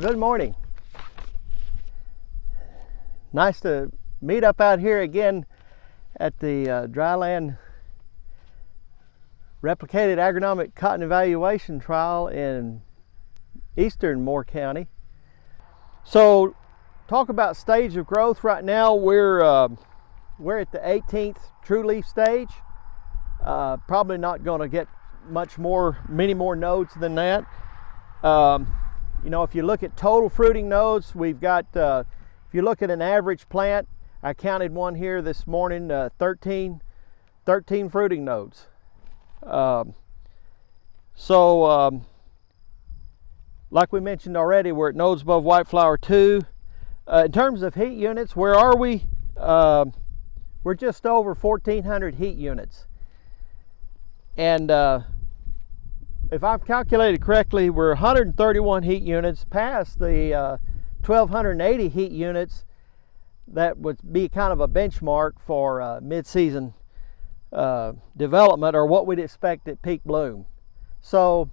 Good morning. Nice to meet up out here again at the Dryland Replicated Agronomic Cotton Evaluation Trial in eastern Moore County. So, talk about stage of growth. Right now we're at the 18th true leaf stage. Probably not going to get many more nodes than that. You know, if you look at total fruiting nodes, we've got, if you look at an average plant, I counted one here this morning, 13 fruiting nodes. Like we mentioned already, we're at nodes above white flower 2. In terms of heat units, where are we? We're just over 1,400 heat units. And if I've calculated correctly, we're 131 heat units past the 1,280 heat units that would be kind of a benchmark for mid-season development, or what we'd expect at peak bloom. So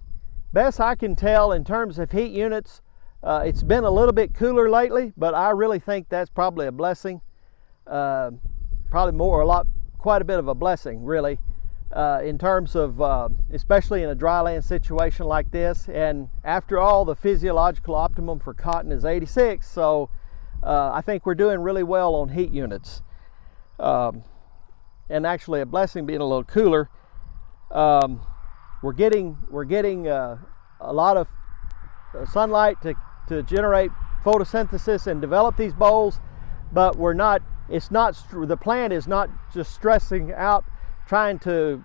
best I can tell in terms of heat units, it's been a little bit cooler lately, but I really think that's probably a blessing. Quite a bit of a blessing, really. In terms of, especially in a dryland situation like this. And after all, the physiological optimum for cotton is 86, so I think we're doing really well on heat units. And actually a blessing being a little cooler. We're getting a lot of sunlight to generate photosynthesis and develop these bolls, but the plant is not just stressing out trying to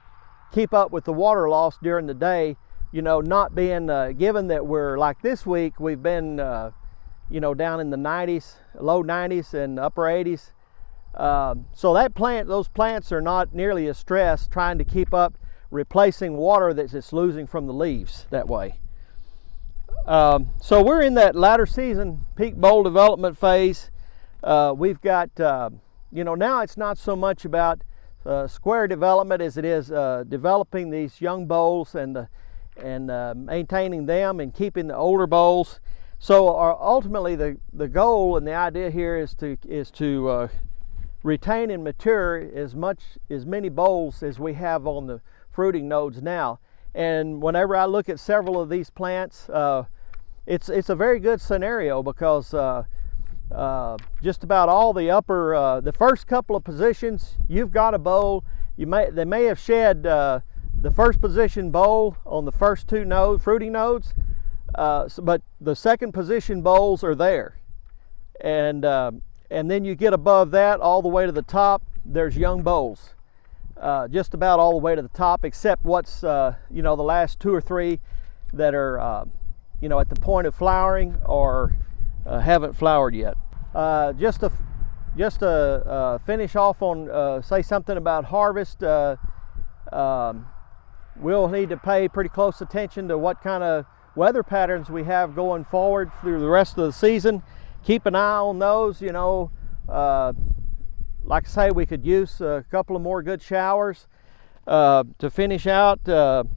keep up with the water loss during the day, you know, not being, given that we're like this week, we've been, you know, down in the 90s, low 90s and upper 80s. So those plants are not nearly as stressed trying to keep up replacing water that it's losing from the leaves that way. So we're in that latter season peak boll development phase. We've got, you know, now it's not so much about square development as it is developing these young bolls and maintaining them and keeping the older bolls. So ultimately the goal and the idea here is to retain and mature as many bolls as we have on the fruiting nodes now. And whenever I look at several of these plants, it's a very good scenario, because just about all the the first couple of positions, you've got a boll. They may have shed the first position boll on the first two fruiting nodes, but the second position bolls are there. And then you get above that all the way to the top, there's young bolls. Just about all the way to the top, except what's, you know, the last 2 or 3 that are, you know, at the point of flowering or haven't flowered yet. Just to finish off on, say something about harvest, we'll need to pay pretty close attention to what kind of weather patterns we have going forward through the rest of the season. Keep an eye on those, you know. Like I say, we could use a couple of more good showers to finish out. But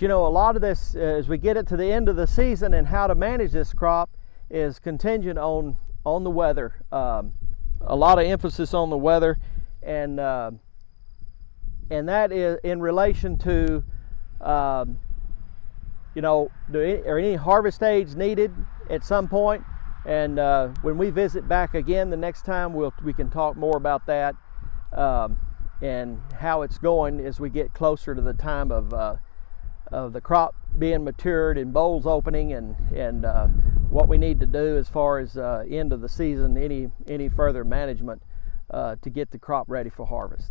you know, a lot of this, as we get it to the end of the season and how to manage this crop, is contingent on the weather. A lot of emphasis on the weather, and that is in relation to, you know, are any harvest aids needed at some point? And when we visit back again the next time, we can talk more about that and how it's going as we get closer to the time of the crop being matured and bolls opening, and what we need to do as far as end of the season, any further management to get the crop ready for harvest.